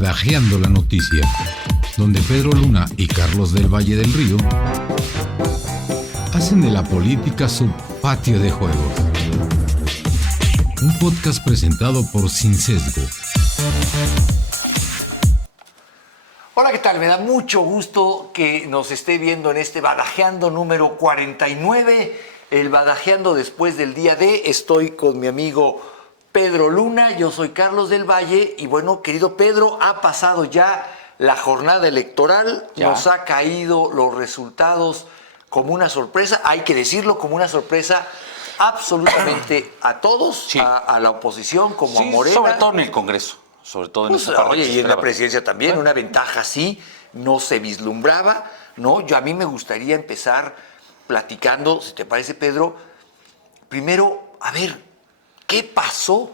Badajeando la Noticia, donde Pedro Luna y Carlos del Valle del Río hacen de la política su patio de juegos. Un podcast presentado por Sin Sesgo. Hola, ¿qué tal? Me da mucho gusto que nos esté viendo en este Badajeando número 49, el Badajeando después del día D. Estoy con mi amigo Pedro Luna, yo soy Carlos del Valle y bueno, querido Pedro, ha pasado ya la jornada electoral, nos ha caído los resultados como una sorpresa, hay que decirlo, como una sorpresa absolutamente a todos, sí. a la oposición, como sí, a Morena. Sobre todo en el Congreso, sobre todo en esa parte. Oye, y en la esperaba. presidencia también, una ventaja así no se vislumbraba, ¿no? A mí me gustaría empezar platicando, si te parece, Pedro, primero, a ver, ¿qué pasó?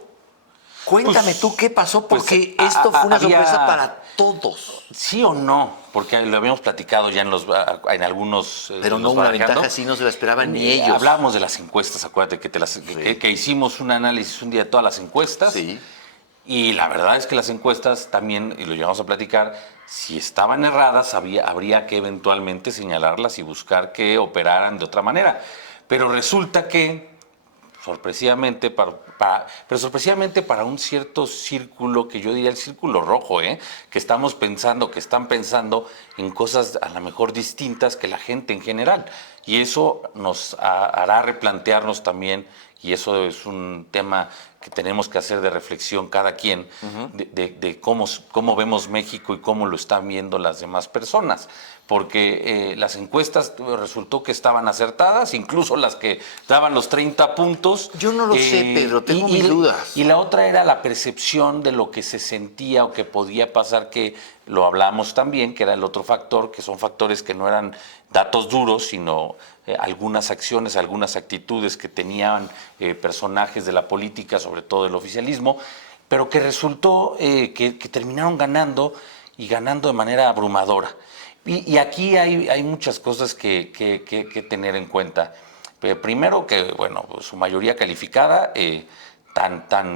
Cuéntame tú qué pasó, porque esto fue una sorpresa para todos. ¿Sí o no? Porque lo habíamos platicado ya en algunos... Pero no, una ventaja así no se la esperaban ni ellos. Hablábamos de las encuestas, acuérdate que hicimos un análisis un día de todas las encuestas. Sí. Y la verdad es que las encuestas también, y lo llevamos a platicar, si estaban erradas, habría que eventualmente señalarlas y buscar que operaran de otra manera. Pero resulta que, sorpresivamente, para un cierto círculo, que yo diría el círculo rojo, que están pensando en cosas a lo mejor distintas que la gente en general. Y eso nos hará replantearnos también, y eso es un tema que tenemos que hacer de reflexión cada quien, de cómo vemos México y cómo lo están viendo las demás personas. Porque las encuestas resultó que estaban acertadas, incluso las que daban los 30 puntos. Yo no lo sé, Pedro, tengo mis dudas. Y la otra era la percepción de lo que se sentía o que podía pasar, que lo hablamos también, que era el otro factor, que son factores que no eran datos duros, sino algunas acciones, algunas actitudes que tenían personajes de la política, sobre todo del oficialismo, pero que resultó que terminaron ganando y ganando de manera abrumadora. Y aquí hay muchas cosas que tener en cuenta. Primero que, bueno, su mayoría calificada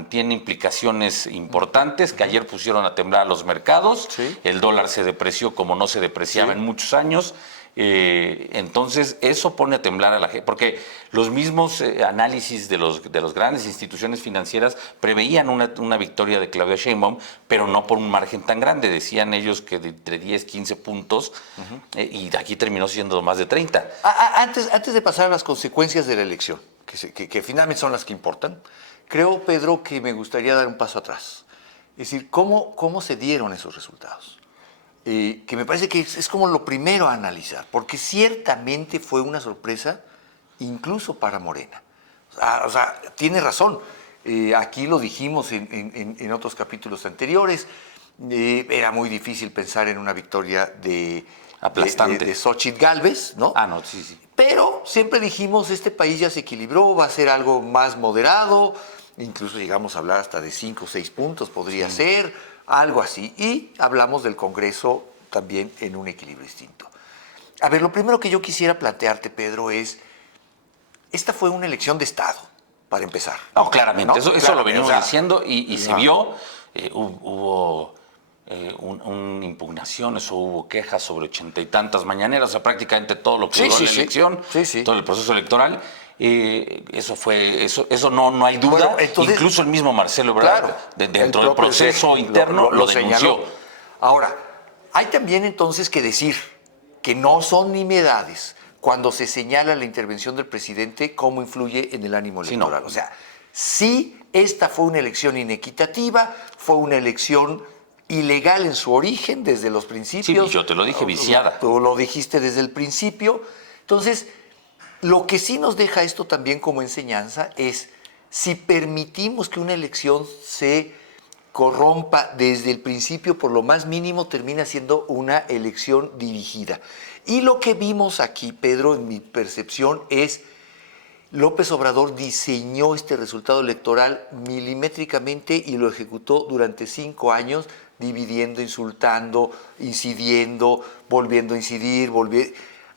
tiene implicaciones importantes, que ayer pusieron a temblar a los mercados. Sí. El dólar se depreció como no se depreciaba en muchos años. Entonces eso pone a temblar a la gente, porque los mismos análisis de los grandes instituciones financieras preveían una victoria de Claudia Sheinbaum, pero no por un margen tan grande. Decían ellos que de entre 10, 15 puntos, y aquí terminó siendo más de 30. Antes de pasar a las consecuencias de la elección, que finalmente son las que importan, creo, Pedro, que me gustaría dar un paso atrás. Es decir, ¿cómo se dieron esos resultados? Que me parece que es como lo primero a analizar, porque ciertamente fue una sorpresa incluso para Morena. O sea, tiene razón. Aquí lo dijimos en otros capítulos anteriores. Era muy difícil pensar en una victoria aplastante de Xóchitl Gálvez, ¿no? No, sí. Pero siempre dijimos, este país ya se equilibró, va a ser algo más moderado, incluso llegamos a hablar hasta de 5 o 6 puntos, podría ser, algo así. Y hablamos del Congreso también en un equilibrio distinto. A ver, lo primero que yo quisiera plantearte, Pedro, es, esta fue una elección de Estado, para empezar. No, claramente, ¿no? Eso lo venimos diciendo y se vio. Hubo impugnaciones o hubo quejas sobre 80 y tantas mañaneras, o sea, prácticamente todo lo que duró la elección, todo el proceso electoral. Eso no hay duda. Bueno, entonces, incluso el mismo Marcelo Ebrard, claro, dentro del proceso interno, lo denunció. Señaló. Ahora, hay también entonces que decir que no son nimiedades cuando se señala la intervención del presidente cómo influye en el ánimo electoral. Sí, no. O sea, sí, esta fue una elección inequitativa, fue una elección ilegal en su origen desde los principios. Sí, yo te lo dije, viciada. Tú lo dijiste desde el principio. Entonces, lo que sí nos deja esto también como enseñanza es, si permitimos que una elección se corrompa desde el principio, por lo más mínimo termina siendo una elección dirigida. Y lo que vimos aquí, Pedro, en mi percepción, es López Obrador diseñó este resultado electoral milimétricamente y lo ejecutó durante 5 años, dividiendo, insultando, incidiendo, volviendo a incidir,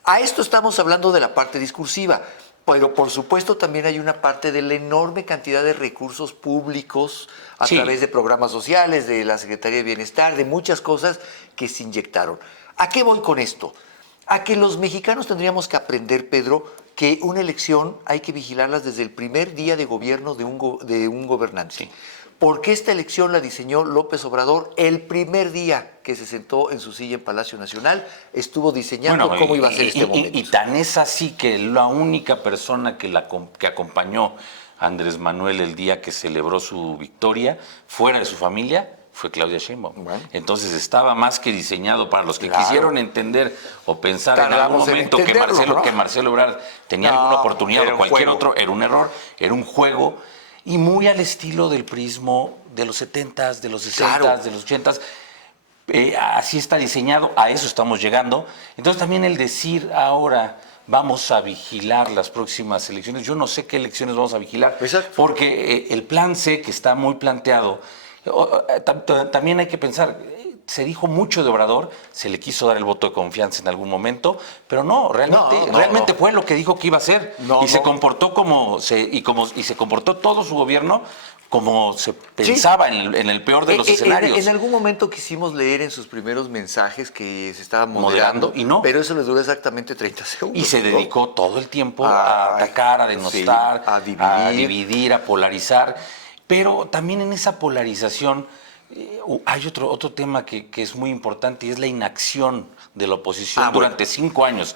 A esto estamos hablando de la parte discursiva. Pero por supuesto también hay una parte de la enorme cantidad de recursos públicos a Sí. través de programas sociales, de la Secretaría de Bienestar, de muchas cosas que se inyectaron. ¿A qué voy con esto? A que los mexicanos tendríamos que aprender, Pedro, que una elección hay que vigilarlas desde el primer día de gobierno de un gobernante. Sí. Porque esta elección la diseñó López Obrador el primer día que se sentó en su silla en Palacio Nacional, estuvo diseñando cómo iba a ser este momento. Y tan es así que la única persona que acompañó a Andrés Manuel el día que celebró su victoria, fuera de su familia, fue Claudia Sheinbaum. Bueno. Entonces estaba más que diseñado para los que Claro. quisieron entender o pensar en algún Tardamos en momento entenderlo, ¿no? que Marcelo Ebrard tenía No, alguna oportunidad era o un cualquier juego. otro, era un error, era un juego y muy al estilo del prismo de los 70s, de los 60s, Claro. de los 80s. Así está diseñado, a eso estamos llegando. Entonces también el decir ahora vamos a vigilar las próximas elecciones, yo no sé qué elecciones vamos a vigilar, Exacto. porque el plan C que está muy planteado, también hay que pensar, se dijo mucho de Obrador, se le quiso dar el voto de confianza en algún momento, pero no, realmente No. fue lo que dijo que iba a hacer y se comportó y se comportó todo su gobierno como se pensaba en el peor de los escenarios. En algún momento quisimos leer en sus primeros mensajes que se estaba moderando, y no. pero eso le duró exactamente 30 segundos. Y se ¿no? dedicó todo el tiempo a atacar, a denostar, sí, a dividir, a polarizar. Pero también en esa polarización hay otro tema que es muy importante y es la inacción de la oposición durante 5 años.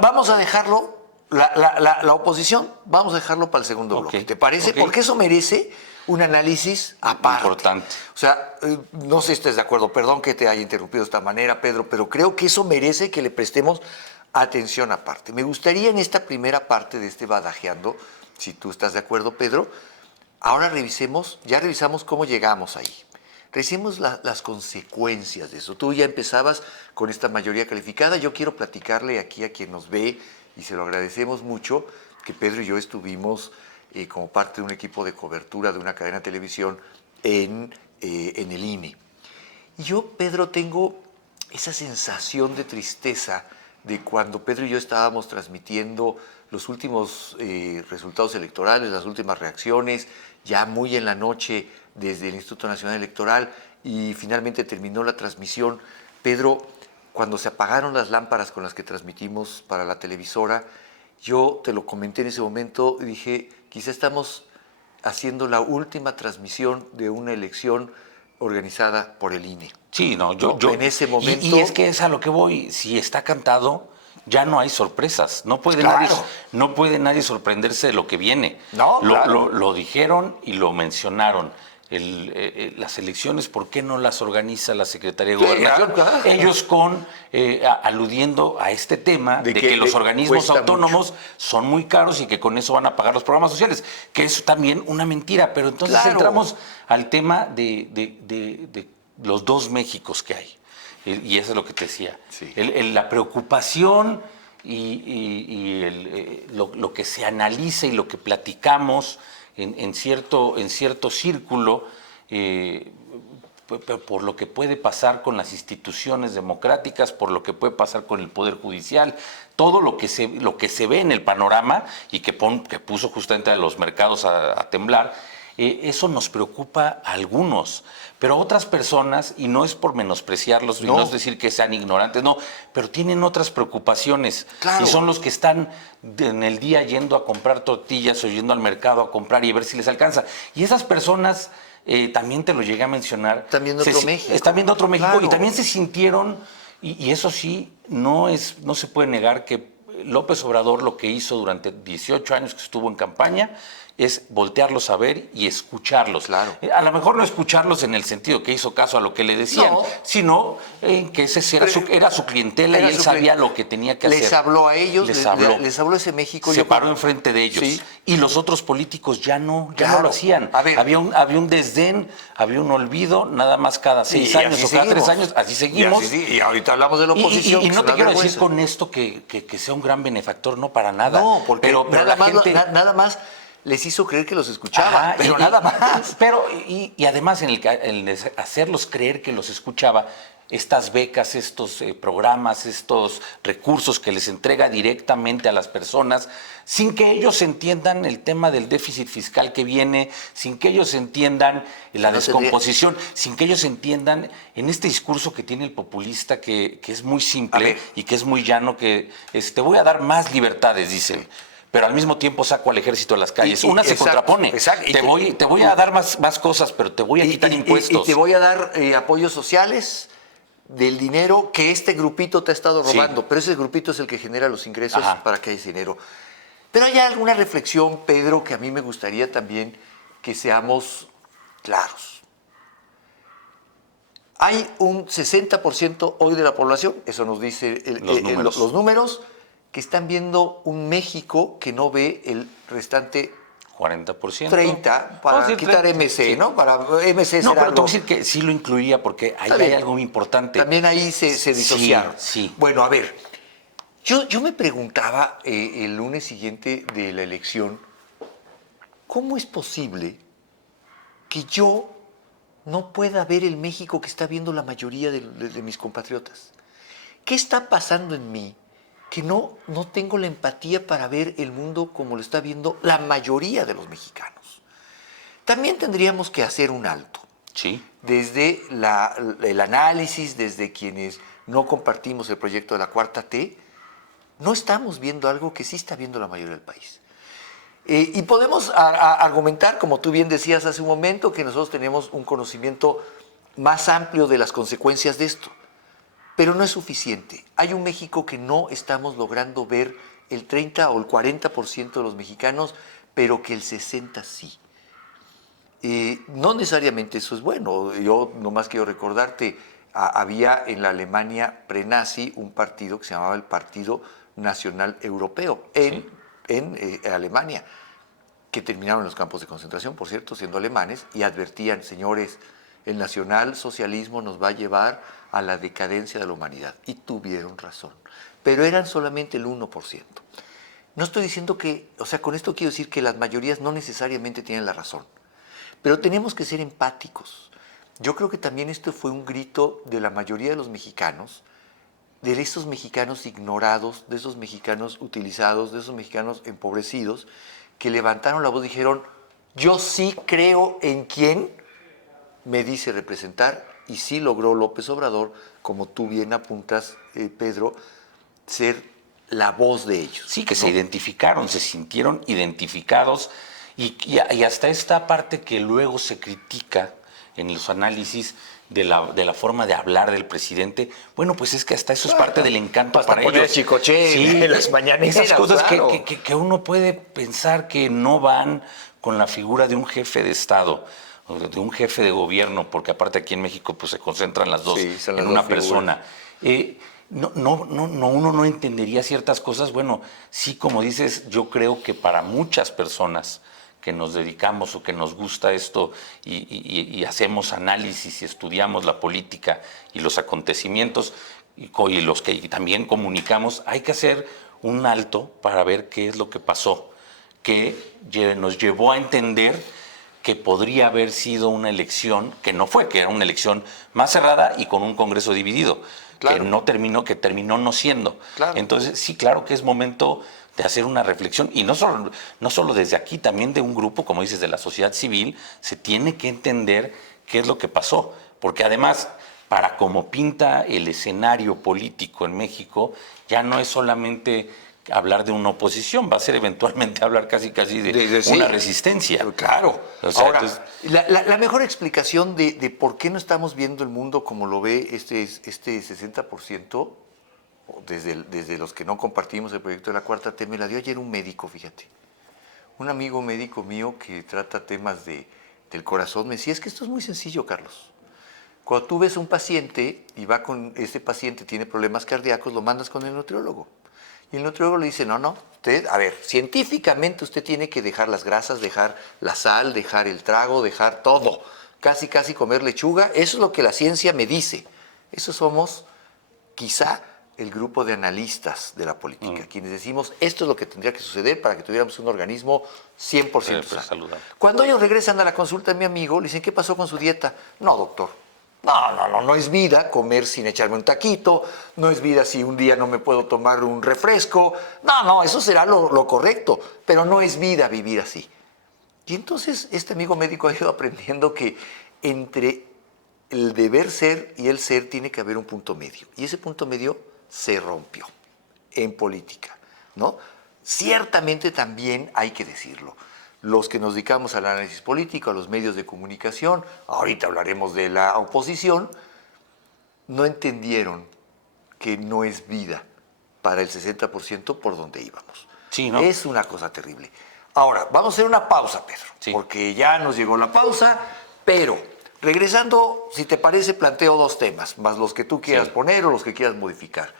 Vamos a dejarlo, la oposición, vamos a dejarlo para el segundo bloque. ¿Te parece? Ok. Porque eso merece un análisis aparte. Importante. O sea, no sé si estés de acuerdo, perdón que te haya interrumpido de esta manera, Pedro, pero creo que eso merece que le prestemos atención aparte. Me gustaría en esta primera parte de este badajeando, si tú estás de acuerdo, Pedro, ahora ya revisamos cómo llegamos ahí. Revisemos las consecuencias de eso. Tú ya empezabas con esta mayoría calificada. Yo quiero platicarle aquí a quien nos ve, y se lo agradecemos mucho, que Pedro y yo estuvimos como parte de un equipo de cobertura de una cadena de televisión en el INE. Y yo, Pedro, tengo esa sensación de tristeza de cuando Pedro y yo estábamos transmitiendo los últimos resultados electorales, las últimas reacciones, ya muy en la noche desde el Instituto Nacional Electoral, y finalmente terminó la transmisión. Pedro, cuando se apagaron las lámparas con las que transmitimos para la televisora, yo te lo comenté en ese momento y dije, quizá estamos haciendo la última transmisión de una elección organizada por el INE. Sí, no, yo En ese momento... Y es que es a lo que voy. Si está cantado, ya no hay sorpresas. No puede, Claro. no puede nadie sorprenderse de lo que viene. No, claro. Lo dijeron y lo mencionaron. Las elecciones, ¿por qué no las organiza la Secretaría de Gobernación? Claro. Ellos aludiendo a este tema de que los organismos cuesta autónomos son muy caros y que con eso van a pagar los programas sociales, que es también una mentira. Pero entonces Claro. entramos al tema de los dos Méxicos que hay. Y eso es lo que te decía. Sí. La preocupación y lo que se analiza y lo que platicamos en cierto círculo, por lo que puede pasar con las instituciones democráticas, por lo que puede pasar con el Poder Judicial, todo lo que se ve en el panorama y que puso justamente a los mercados a temblar. Eso nos preocupa a algunos, pero a otras personas, y no es por menospreciarlos, y no es decir que sean ignorantes, no, pero tienen otras preocupaciones. Claro. Y son los que están en el día yendo a comprar tortillas o yendo al mercado a comprar y a ver si les alcanza. Y esas personas, también te lo llegué a mencionar. Están viendo otro México. Están viendo otro México, Claro. y también se sintieron, y eso sí, no se puede negar que López Obrador lo que hizo durante 18 años que estuvo en campaña es voltearlos a ver y escucharlos. Claro. A lo mejor no escucharlos en el sentido que hizo caso a lo que le decían, No. sino que ese era su clientela y él sabía lo que tenía que hacer. Les habló a ellos, les habló. les habló ese México. Se paró enfrente de ellos. Sí. Y los otros políticos ya no Claro. lo hacían. A ver. Había un desdén, había un olvido, nada más cada 6 Sí, años así o cada 3 seguimos. años, así seguimos. Y ahorita hablamos de la oposición. Y que no es te una quiero decir vergüenza. con esto que sea un gran benefactor, no para nada. No, porque pero nada, la más, gente... nada más les hizo creer que los escuchaba, Ajá, pero nada más. Pero, y además, en el hacerlos creer que los escuchaba, estas becas, estos programas, estos recursos que les entrega directamente a las personas, sin que ellos entiendan el tema del déficit fiscal que viene, sin que ellos entiendan la descomposición, sin que ellos entiendan en este discurso que tiene el populista que es muy simple y que es muy llano, que te voy a dar más libertades, dicen. Pero al mismo tiempo saco al ejército a las calles. Una se contrapone. Exacto. Te voy a dar más cosas, pero te voy a quitar impuestos. Y te voy a dar apoyos sociales del dinero que este grupito te ha estado robando. Sí. Pero ese grupito es el que genera los ingresos para que haya dinero. Pero hay alguna reflexión, Pedro, que a mí me gustaría también que seamos claros. Hay un 60% hoy de la población, eso nos dice los números, que están viendo un México que no ve el restante 40%. 30% para quitar MC, sí. ¿no? Para MC no, pero tengo que decir que sí lo incluiría porque ahí hay algo muy importante. También ahí se disociaron. Sí. Bueno, a ver, yo me preguntaba el lunes siguiente de la elección, ¿cómo es posible que yo no pueda ver el México que está viendo la mayoría de mis compatriotas? ¿Qué está pasando en mí? Que no tengo la empatía para ver el mundo como lo está viendo la mayoría de los mexicanos. También tendríamos que hacer un alto. Sí. Desde el análisis, desde quienes no compartimos el proyecto de la Cuarta T, no estamos viendo algo que sí está viendo la mayoría del país. Y podemos argumentar, como tú bien decías hace un momento, que nosotros tenemos un conocimiento más amplio de las consecuencias de esto. Pero no es suficiente. Hay un México que no estamos logrando ver el 30 o el 40% de los mexicanos, pero que el 60% sí. No necesariamente eso es bueno. Yo nomás quiero recordarte, había en la Alemania prenazi un partido que se llamaba el Partido Nacional Europeo en Alemania, que terminaron en los campos de concentración, por cierto, siendo alemanes, y advertían, señores, el nacionalsocialismo nos va a llevar a la decadencia de la humanidad. Y tuvieron razón. Pero eran solamente el 1%. No estoy diciendo que, o sea, con esto quiero decir que las mayorías no necesariamente tienen la razón. Pero tenemos que ser empáticos. Yo creo que también esto fue un grito de la mayoría de los mexicanos, de esos mexicanos ignorados, de esos mexicanos utilizados, de esos mexicanos empobrecidos, que levantaron la voz y dijeron, yo sí creo en quien me dice representar, y sí logró López Obrador, como tú bien apuntas, Pedro, ser la voz de ellos. Sí, que se identificaron, se sintieron identificados, y hasta esta parte que luego se critica en los análisis de la forma de hablar del presidente, bueno, pues es que hasta eso es parte del encanto hasta para ellos. Chicoche, sí, en las mañaneras. Esas cosas que uno puede pensar que no van con la figura de un jefe de Estado, de un jefe de gobierno, porque aparte aquí en México pues se concentran las dos en una persona. Uno no entendería ciertas cosas. Bueno, sí, como dices, yo creo que para muchas personas que nos dedicamos o que nos gusta esto y hacemos análisis y estudiamos la política y los acontecimientos y los que también comunicamos, hay que hacer un alto para ver qué es lo que pasó, que nos llevó a entender que podría haber sido una elección, que no fue, que era una elección más cerrada y con un Congreso dividido, claro. que terminó no siendo. Claro. Entonces, sí, claro que es momento de hacer una reflexión, y no solo desde aquí, también de un grupo, como dices, de la sociedad civil, se tiene que entender qué es lo que pasó, porque además, para como pinta el escenario político en México, ya no es solamente hablar de una oposición, va a ser eventualmente hablar casi de una resistencia. Claro. O sea, ahora, entonces, la mejor explicación de por qué no estamos viendo el mundo como lo ve este 60%, desde los que no compartimos el proyecto de la Cuarta T, me la dio ayer un médico, fíjate. Un amigo médico mío que trata temas del corazón me decía, es que esto es muy sencillo, Carlos. Cuando tú ves un paciente y va con ese paciente, tiene problemas cardíacos, lo mandas con el nutriólogo. Y el nutriólogo le dice, no, usted, a ver, científicamente usted tiene que dejar las grasas, dejar la sal, dejar el trago, dejar todo. Casi comer lechuga, eso es lo que la ciencia me dice. Eso somos, quizá, el grupo de analistas de la política, quienes decimos, esto es lo que tendría que suceder para que tuviéramos un organismo 100% sano. Cuando ellos regresan a la consulta de mi amigo, le dicen, ¿qué pasó con su dieta? No, doctor, No es vida comer sin echarme un taquito, no es vida si un día no me puedo tomar un refresco. No, eso será lo correcto, pero no es vida vivir así. Y entonces este amigo médico ha ido aprendiendo que entre el deber ser y el ser tiene que haber un punto medio. Y ese punto medio se rompió en política, ¿no? Ciertamente también hay que decirlo. Los que nos dedicamos al análisis político, a los medios de comunicación, ahorita hablaremos de la oposición, no entendieron que no es vida para el 60% por donde íbamos. Sí, ¿no? Es una cosa terrible. Ahora, vamos a hacer una pausa, Pedro, sí, porque ya nos llegó la pausa, pero regresando, si te parece, planteo 2 temas, más los que tú quieras poner o los que quieras modificar.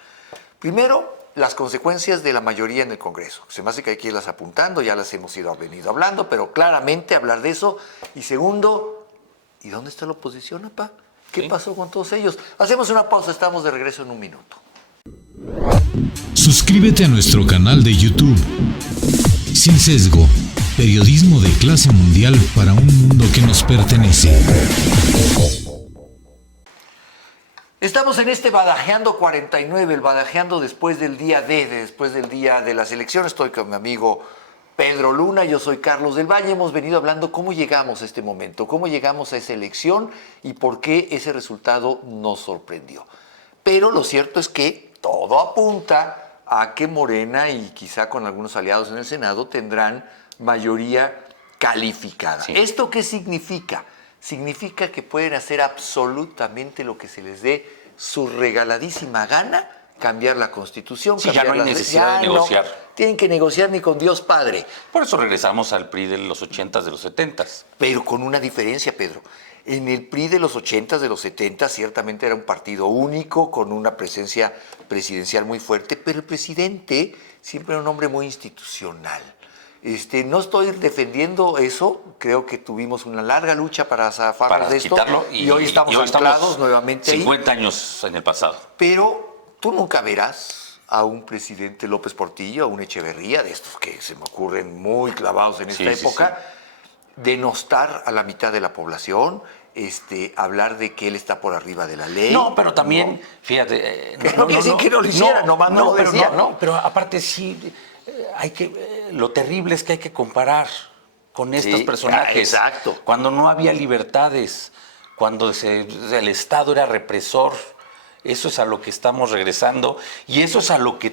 Primero, las consecuencias de la mayoría en el Congreso. Se me hace que hay que irlas apuntando, ya las hemos venido hablando, pero claramente hablar de eso. Y segundo, ¿y dónde está la oposición, apá? ¿Qué pasó con todos ellos? Hacemos una pausa, estamos de regreso en un minuto. Suscríbete a nuestro canal de YouTube. Sin Sesgo, periodismo de clase mundial para un mundo que nos pertenece. Estamos en este Badajeando 49, el Badajeando después del día después del día de las elecciones. Estoy con mi amigo Pedro Luna, yo soy Carlos del Valle. Hemos venido hablando cómo llegamos a este momento, cómo llegamos a esa elección y por qué ese resultado nos sorprendió. Pero lo cierto es que todo apunta a que Morena y quizá con algunos aliados en el Senado tendrán mayoría calificada. Sí. ¿Esto qué significa? Significa que pueden hacer absolutamente lo que se les dé su regaladísima gana, cambiar la Constitución. Sí, ya no hay necesidad de negociar. No tienen que negociar ni con Dios Padre. Por eso regresamos al PRI de los 80s, de los 70s. Pero con una diferencia, Pedro. En el PRI de los 80s, de los 70s, ciertamente era un partido único, con una presencia presidencial muy fuerte, pero el presidente siempre era un hombre muy institucional. No estoy defendiendo eso, creo que tuvimos una larga lucha para zafarnos de esto quitarlo y hoy estamos anclados nuevamente 50 ahí. años en el pasado. Pero tú nunca verás a un presidente López Portillo, a un Echeverría, de estos que se me ocurren muy clavados en esta época, denostar a la mitad de la población, hablar de que él está por arriba de la ley. No, pero también, fíjate... no quiere decir que no lo hiciera, nomás no lo decía. Pero aparte sí... lo terrible es que hay que comparar con estos personajes. Exacto. Cuando no había libertades, cuando el Estado era represor, eso es a lo que estamos regresando y eso es a lo que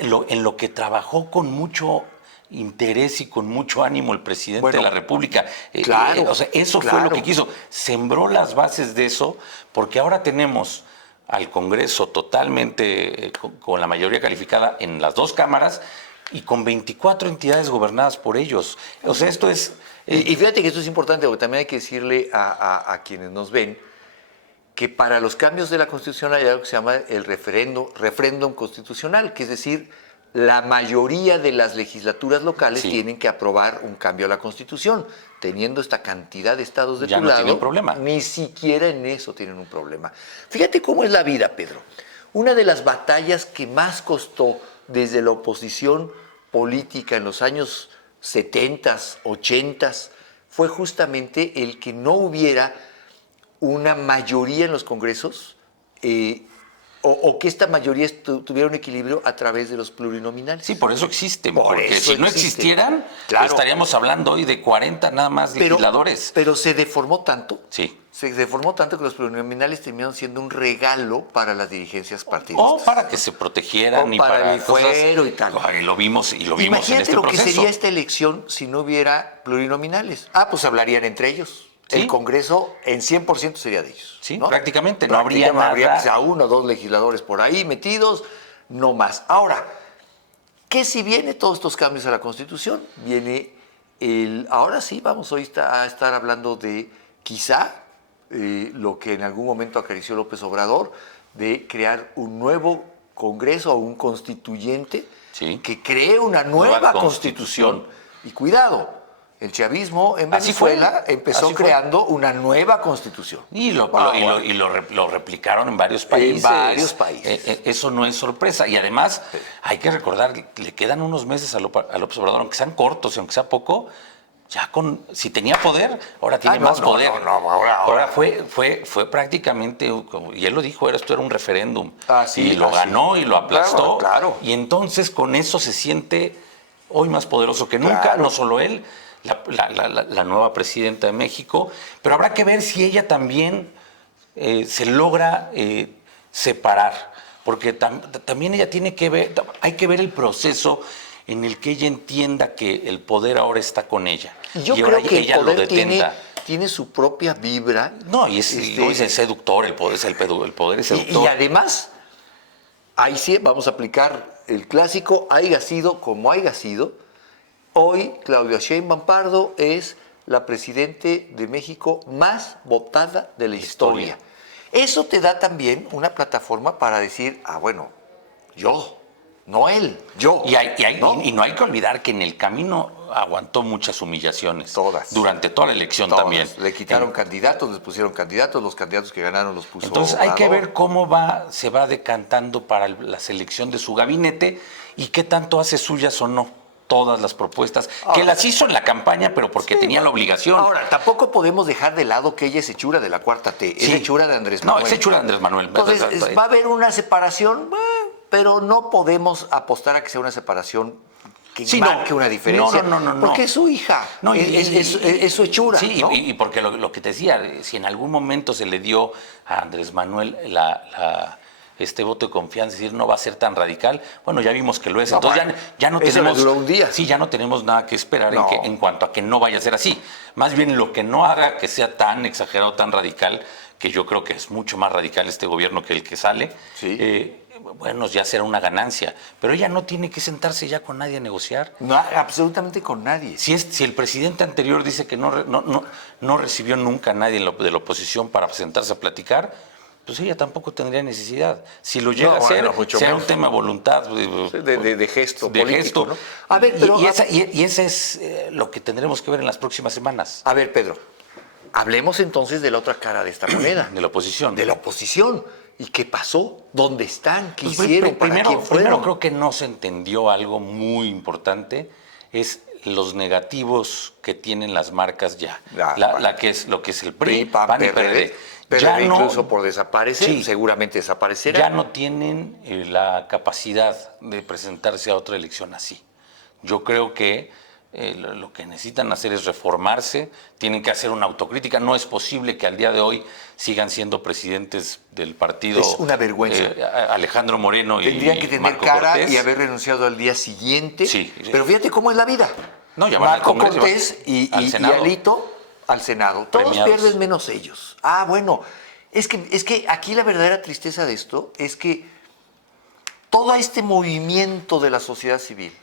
en lo que trabajó con mucho interés y con mucho ánimo el presidente de la República. Claro. Eso fue lo que quiso. Sembró las bases de eso, porque ahora tenemos al Congreso totalmente con la mayoría calificada en las 2 cámaras y con 24 entidades gobernadas por ellos. O sea, esto es... Y fíjate que esto es importante, porque también hay que decirle a quienes nos ven que para los cambios de la Constitución hay algo que se llama el referéndum constitucional, que es decir, la mayoría de las legislaturas locales tienen que aprobar un cambio a la Constitución. Teniendo esta cantidad de estados de tu lado, tienen problema. Ni siquiera en eso tienen un problema. Fíjate cómo es la vida, Pedro. Una de las batallas que más costó desde la oposición política en los años 70s, 80s, fue justamente el que no hubiera una mayoría en los congresos o que esta mayoría tuviera un equilibrio a través de los plurinominales. Sí, por eso existen, Por porque eso si no existen. existieran, Claro. estaríamos hablando hoy de 40 nada más legisladores. Pero se deformó tanto. Sí. Se deformó tanto que los plurinominales terminaron siendo un regalo para las dirigencias partidistas. O para que se protegieran O y para el cosas. fuero y tal. Lo vimos en Imagínate este lo proceso. que sería esta elección si no hubiera plurinominales. Pues hablarían entre ellos. Sí. El Congreso en 100% sería de ellos. Sí, ¿no? prácticamente. No habría nada. Habría quizá 1 o 2 legisladores por ahí metidos, no más. Ahora, ¿qué si viene todos estos cambios a la Constitución? Viene ahora sí vamos hoy a estar hablando de quizá lo que en algún momento acarició López Obrador, de crear un nuevo Congreso o un constituyente que cree una nueva Constitución. Y cuidado, el chavismo en Venezuela empezó creando una nueva Constitución. Y lo replicaron en varios países. En varios países. Eso no es sorpresa. Y además, hay que recordar, le quedan unos meses a López Obrador, aunque sean cortos y aunque sea poco, si tenía poder, ahora tiene más poder. Ahora. Fue prácticamente, y él lo dijo, esto era un referéndum. Sí, y lo ganó y lo aplastó. Claro. Y entonces con eso se siente hoy más poderoso que nunca, Claro. no solo él, la nueva presidenta de México, pero habrá que ver si ella también se logra separar, porque también ella tiene que ver, hay que ver el proceso en el que ella entienda que el poder ahora está con ella. Y yo y creo ahora que ella el poder lo detenga. tiene su propia vibra. No, y es seductor, el poder es seductor. Y además, ahí sí vamos a aplicar el clásico, haya sido como haya sido. Hoy Claudia Sheinbaum Pardo es la presidente de México más votada de la historia. Eso te da también una plataforma para decir, bueno, yo, no él, yo. Y no hay que olvidar que en el camino aguantó muchas humillaciones. Todas. Durante toda la elección Todas. también. Le quitaron candidatos, les pusieron candidatos, los candidatos que ganaron los puso Entonces hay que Obrador. ver cómo se va decantando para la selección de su gabinete y qué tanto hace suyas o no todas las propuestas, que las hizo en la campaña, pero porque tenía la obligación. Ahora, tampoco podemos dejar de lado que ella es hechura de la Cuarta T, es hechura de Andrés Manuel. No, es hechura de Andrés Manuel. Entonces, va a haber una separación, pero no podemos apostar a que sea una separación que marque una diferencia. No. Porque es su hija, es su hechura. Sí, ¿no? y porque lo que te decía, si en algún momento se le dio a Andrés Manuel este voto de confianza, es decir, no va a ser tan radical, bueno, ya vimos que lo es. Entonces ya no eso tenemos. le duró un día. Sí, ya no tenemos nada que esperar No. en cuanto a que no vaya a ser así. Más bien lo que no haga que sea tan exagerado, tan radical, que yo creo que es mucho más radical este gobierno que el que sale. Sí. Bueno, ya será una ganancia. Pero ella no tiene que sentarse ya con nadie a negociar. No, absolutamente con nadie. Si el presidente anterior dice que no recibió nunca a nadie de la oposición para sentarse a platicar, pues ella tampoco tendría necesidad. Si lo llega a hacer, será un tema de voluntad. De gesto de político, gesto. ¿no? A ver, pero... Y ese es lo que tendremos que ver en las próximas semanas. A ver, Pedro, hablemos entonces de la otra cara de esta moneda. De la oposición. De la oposición. ¿Y qué pasó? ¿Dónde están? ¿Qué Pues, hicieron? ¿Para quién fueron? Primero creo que no se entendió algo muy importante, es los negativos que tienen las marcas ya. Lo que es el PRI, PAN y PRD. PRD incluso por desaparecer, seguramente desaparecerá. Ya no tienen la capacidad de presentarse a otra elección así. Yo creo que lo que necesitan hacer es reformarse, tienen que hacer una autocrítica. No es posible que al día de hoy sigan siendo presidentes del partido. Es una vergüenza. Alejandro Moreno Tendrían que tener Marco cara Cortés. y haber renunciado al día siguiente. Sí. Pero fíjate cómo es la vida. No, ya van al Marco Congreso, Cortés y Alito al Senado. Todos Premiados. pierden menos ellos. Bueno. Es que aquí la verdadera tristeza de esto es que todo este movimiento de la sociedad civil,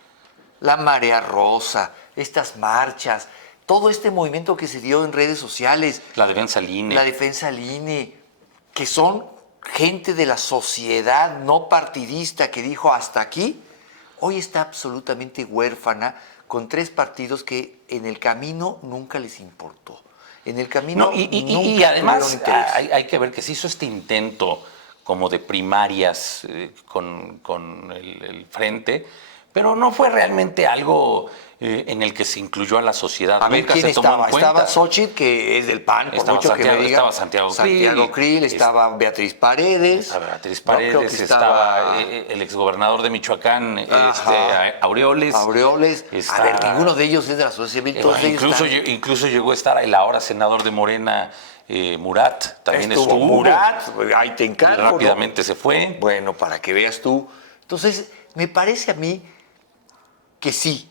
la marea rosa, estas marchas, todo este movimiento que se dio en redes sociales. La defensa al INE. La defensa al INE, que son gente de la sociedad no partidista que dijo hasta aquí, hoy está absolutamente huérfana con 3 partidos que en el camino nunca les importó. En el camino y además hay que ver que se hizo este intento como de primarias con el frente, pero no fue realmente algo en el que se incluyó a la sociedad. A ver, Nunca ¿quién se tomó estaba? en cuenta. Estaba Xochitl, que es del PAN, por mucho que me diga. Estaba Santiago Krill, estaba Beatriz Paredes. Estaba Beatriz No, creo Paredes, que estaba el exgobernador de Michoacán, Aureoles. A ver, ninguno de ellos es de la sociedad civil. Todos ellos incluso llegó a estar el ahora senador de Morena, Murat, también estuvo. Murat, ahí te encargo. Rápidamente se fue. Bueno, para que veas tú. Entonces, me parece a mí que sí,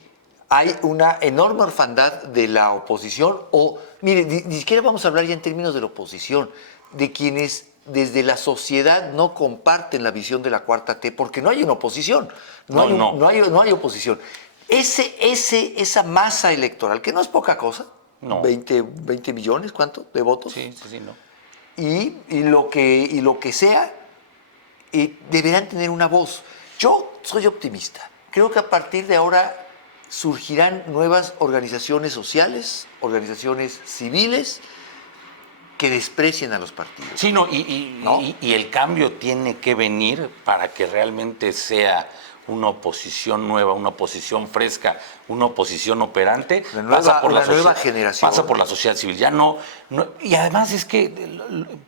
hay una enorme orfandad de la oposición, o, mire, ni siquiera vamos a hablar ya en términos de la oposición, de quienes desde la sociedad no comparten la visión de la Cuarta T, porque no hay una oposición, no hay oposición. Esa masa electoral, que no es poca cosa, 20 millones, ¿cuánto? ¿De votos? Sí, no. Y lo que sea, deberán tener una voz. Yo soy optimista. Creo que a partir de ahora surgirán nuevas organizaciones sociales, organizaciones civiles, que desprecien a los partidos. Sí, y el cambio tiene que venir para que realmente sea una oposición nueva, una oposición fresca, una oposición operante, Una nueva generación. pasa por la sociedad civil. Ya no, y además es que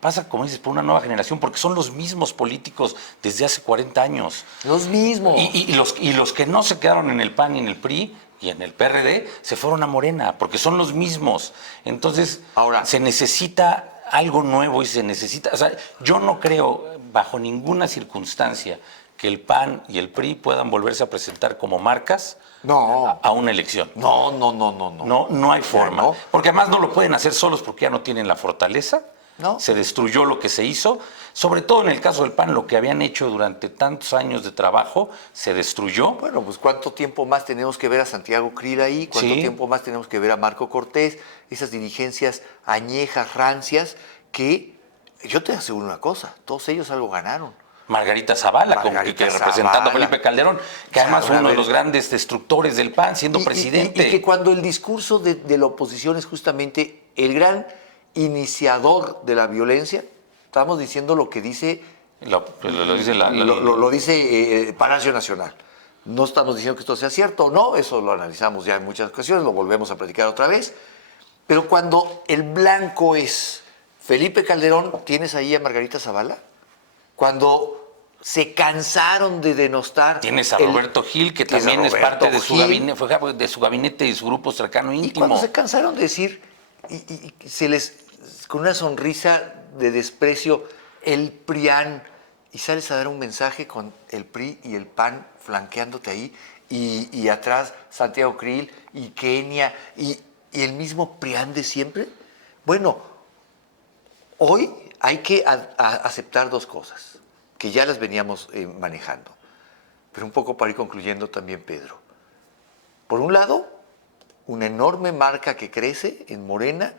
pasa, como dices, por una nueva generación, porque son los mismos políticos desde hace 40 años. Los mismos. Y los que no se quedaron en el PAN y en el PRI y en el PRD se fueron a Morena, porque son los mismos. Entonces, ahora se necesita algo nuevo y se necesita... O sea, yo no creo, bajo ninguna circunstancia, que el PAN y el PRI puedan volverse a presentar como marcas a una elección. No. No hay forma. No. Porque además no lo pueden hacer solos porque ya no tienen la fortaleza. No. Se destruyó lo que se hizo. Sobre todo en el caso del PAN, lo que habían hecho durante tantos años de trabajo se destruyó. Bueno, pues ¿cuánto tiempo más tenemos que ver a Santiago Krill ahí? ¿Cuánto tiempo más tenemos que ver a Marco Cortés? Esas dirigencias añejas, rancias, que yo te aseguro una cosa, todos ellos algo ganaron. Margarita Zavala, representando a Felipe Calderón, que además fue uno de los grandes destructores del PAN, siendo presidente. Y que cuando el discurso de la oposición es justamente el gran iniciador de la violencia, estamos diciendo lo que dice... Lo dice Palacio Nacional. No estamos diciendo que esto sea cierto o no, eso lo analizamos ya en muchas ocasiones, lo volvemos a platicar otra vez. Pero cuando el blanco es Felipe Calderón, ¿tienes ahí a Margarita Zavala? Cuando se cansaron de denostar... Tienes a Roberto Gil, que también es parte de su gabinete, fue de su gabinete y su grupo cercano íntimo. Y cuando se cansaron de decir, y se les, con una sonrisa de desprecio, el PRIAN, y sales a dar un mensaje con el PRI y el PAN flanqueándote ahí, y atrás Santiago Krill y Kenia, y el mismo PRIAN de siempre. Bueno, hoy hay que aceptar dos cosas, que ya las veníamos manejando, pero un poco para ir concluyendo también, Pedro. Por un lado, una enorme marca que crece en Morena,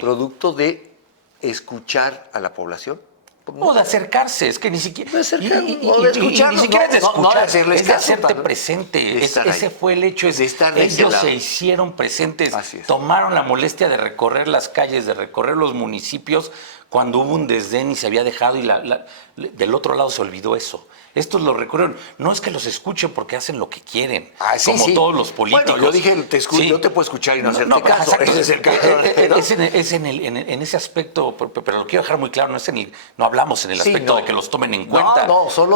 producto de escuchar a la población. O de acercarse, es que ni siquiera... De escucharlos, ni siquiera es de escuchar, es de hacerte presente. Ese fue el hecho, de estar de ese ellos lado. se hicieron presentes, tomaron la molestia de recorrer las calles, de recorrer los municipios, cuando hubo un desdén y se había dejado, y del otro lado se olvidó eso. Estos lo recorrieron. No es que los escuchen porque hacen lo que quieren, como todos los políticos. Bueno, yo dije, yo te puedo escuchar y no hacerte caso. Ese es el caso. Es en ese aspecto, pero lo quiero dejar muy claro, no hablamos en el aspecto de que los tomen en cuenta.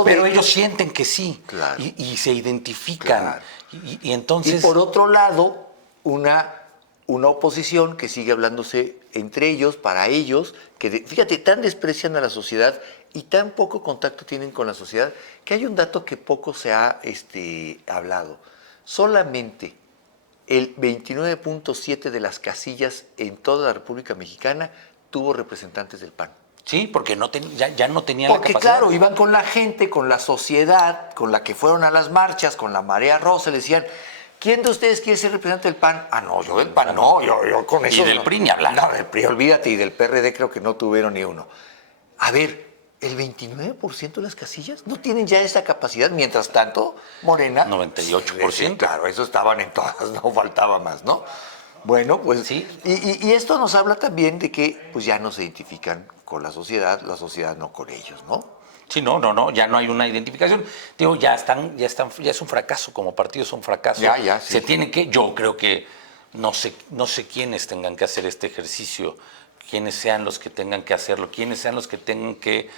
Pero ellos sienten que sí, y se identifican. Claro. Y entonces... Y por otro lado, una oposición que sigue hablándose entre ellos, para ellos, que fíjate, tan desprecian a la sociedad y tan poco contacto tienen con la sociedad, que hay un dato que poco se ha hablado. Solamente el 29.7% de las casillas en toda la República Mexicana tuvo representantes del PAN. Sí, porque ya no tenían la capacidad. Porque claro, iban con la gente, con la sociedad, con la que fueron a las marchas, con la marea rosa, le decían... ¿Quién de ustedes quiere ser representante del PAN? Ah, no, yo del PAN no, yo con eso. Y del PRI ni hablar. No, del PRI, olvídate, y del PRD creo que no tuvieron ni uno. A ver, el 29% de las casillas no tienen ya esa capacidad, mientras tanto, Morena... 98%. Sí, claro, eso estaban en todas, no faltaba más, ¿no? Bueno, pues sí. Y esto nos habla también de que pues ya no se identifican con la sociedad no con ellos, ¿no? Sí, no, ya no hay una identificación. Digo, ya es un fracaso, como partido es un fracaso. Ya, sí. Se tiene que, yo creo que no sé quiénes tengan que hacer este ejercicio, quiénes sean los que tengan que hacerlo, quiénes sean los que tengan que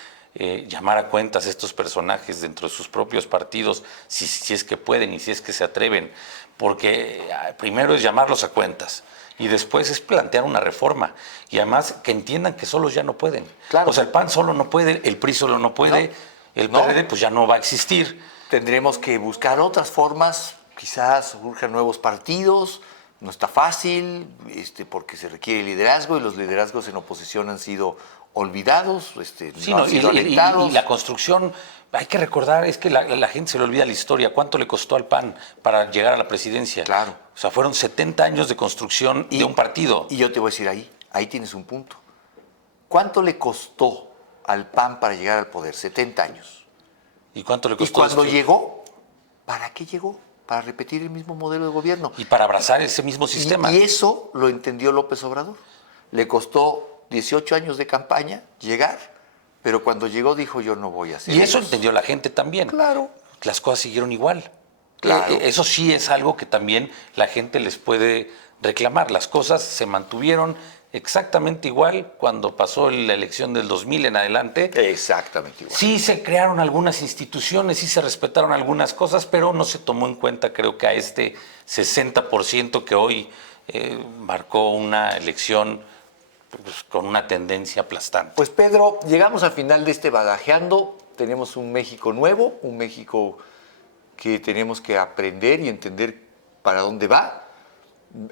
llamar a cuentas a estos personajes dentro de sus propios partidos, si es que pueden y si es que se atreven, porque primero es llamarlos a cuentas. Y después es plantear una reforma. Y además que entiendan que solos ya no pueden. Claro. O sea, el PAN solo no puede, el PRI solo no puede, el PRD pues ya no va a existir. Tendremos que buscar otras formas, quizás surjan nuevos partidos, no está fácil, porque se requiere liderazgo y los liderazgos en oposición han sido olvidados, han sido alentados. Y la construcción, hay que recordar, es que la gente se le olvida la historia. ¿Cuánto le costó al PAN para llegar a la presidencia? Claro. O sea, fueron 70 años de construcción de un partido. Y yo te voy a decir ahí tienes un punto. ¿Cuánto le costó al PAN para llegar al poder? 70 años. ¿Y cuánto le costó? Y cuando llegó, ¿para qué llegó? Para repetir el mismo modelo de gobierno. Y para abrazar ese mismo sistema. Y eso lo entendió López Obrador. Le costó 18 años de campaña llegar, pero cuando llegó dijo yo no voy a hacer Y eso entendió la gente también. Claro. las cosas siguieron igual. Claro. Eso sí es algo que también la gente les puede reclamar. Las cosas se mantuvieron exactamente igual cuando pasó la elección del 2000 en adelante. Exactamente igual. Sí se crearon algunas instituciones, sí se respetaron algunas cosas, pero no se tomó en cuenta, creo que a este 60% que hoy marcó una elección pues, con una tendencia aplastante. Pues Pedro, llegamos al final de este Badajeando. Tenemos un México nuevo, un México que tenemos que aprender y entender para dónde va.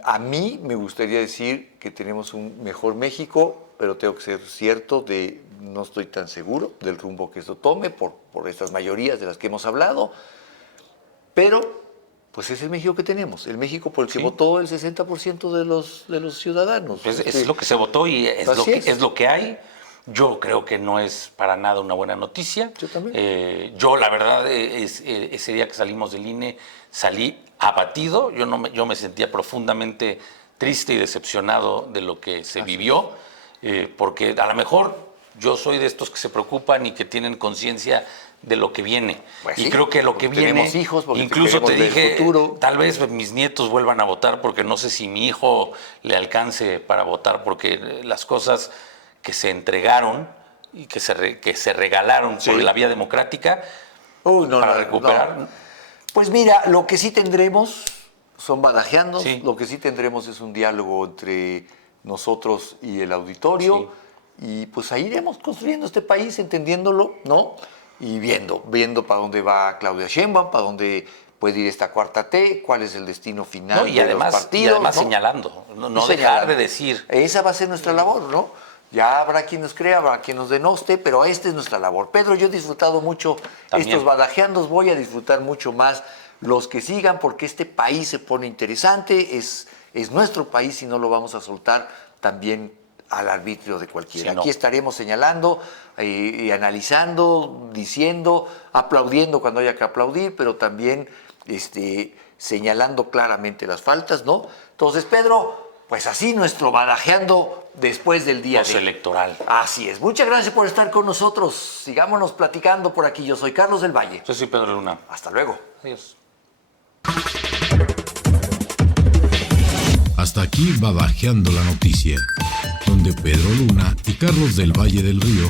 A mí me gustaría decir que tenemos un mejor México, pero tengo que ser cierto no estoy tan seguro del rumbo que esto tome por estas mayorías de las que hemos hablado, pero pues es el México que tenemos, el México por el que votó el 60% de los ciudadanos. Pues es lo que se votó y es lo que hay. Yo creo que no es para nada una buena noticia. Yo también. Yo, la verdad, ese día que salimos del INE, salí abatido. Yo me sentía profundamente triste y decepcionado de lo que se vivió, porque a lo mejor yo soy de estos que se preocupan y que tienen conciencia de lo que viene. Pues y sí, creo que lo que viene, tenemos hijos, incluso te dije, futuro. tal vez mis nietos vuelvan a votar, porque no sé si mi hijo le alcance para votar, porque las cosas que se entregaron y que se regalaron por la vía democrática para recuperar. No. Pues mira, lo que sí tendremos son badajeandos, Sí. lo que sí tendremos es un diálogo entre nosotros y el auditorio, y pues ahí iremos construyendo este país, entendiéndolo, ¿no? Y viendo para dónde va Claudia Sheinbaum, para dónde puede ir esta cuarta T, cuál es el destino final Y de además, los partidos. ¿no? señalando, no dejar Señalando. de decir. Esa va a ser nuestra labor, ¿no? Ya habrá quien nos crea, habrá quien nos denoste, pero esta es nuestra labor. Pedro, yo he disfrutado mucho También. estos badajeandos, voy a disfrutar mucho más los que sigan, porque este país se pone interesante, es nuestro país y no lo vamos a soltar también al arbitrio de cualquiera. Sí, no. Aquí estaremos señalando y analizando, diciendo, aplaudiendo cuando haya que aplaudir, pero también señalando claramente las faltas, ¿no? Entonces, Pedro, pues así nuestro badajeando después del día Postelectoral. Así es. Muchas gracias por estar con nosotros. Sigámonos platicando por aquí. Yo soy Carlos del Valle. Yo soy Pedro Luna. Hasta luego. Adiós. Hasta aquí Badajeando la Noticia, donde Pedro Luna y Carlos del Valle del Río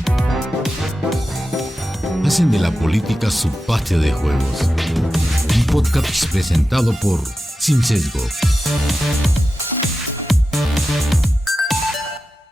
hacen de la política su patio de juegos. Un podcast presentado por Sin Sesgo.